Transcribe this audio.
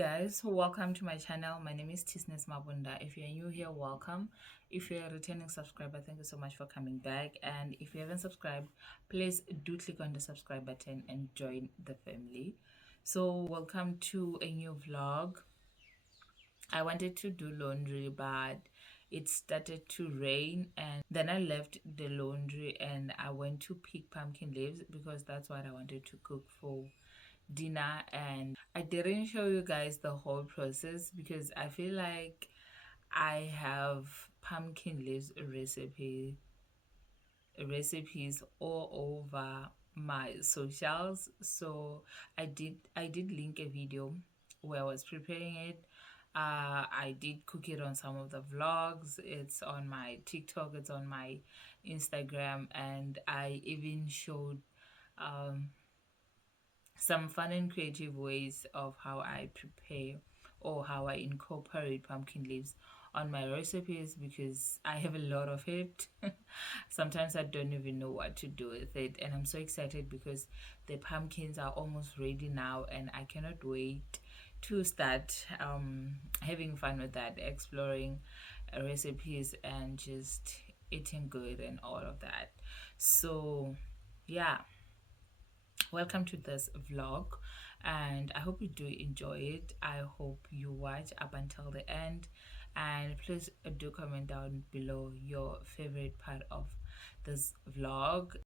Guys, welcome to my channel. My name is Tisnes Mabunda. If you're new here, welcome. If you're a returning subscriber, thank you so much for coming back. And if you haven't subscribed, please do click on the subscribe button and join the family. So welcome to a new vlog. I wanted to do laundry, but it started to rain, and then I left the laundry and I went to pick pumpkin leaves because that's what I wanted to cook for dinner. And I didn't show you guys the whole process because I feel like I have pumpkin leaves recipes all over my socials. So I did link a video where I was preparing it. I did cook it on some of the vlogs. It's on my TikTok, it's on my Instagram, and I even showed some fun and creative ways of how I prepare or how I incorporate pumpkin leaves on my recipes because I have a lot of it. Sometimes I don't even know what to do with it, and I'm so excited because the pumpkins are almost ready now and I cannot wait to start having fun with that, exploring recipes and just eating good and all of that. So yeah, welcome to this vlog, and I hope you do enjoy it. I hope you watch up until the end, and please do comment down below your favorite part of this vlog.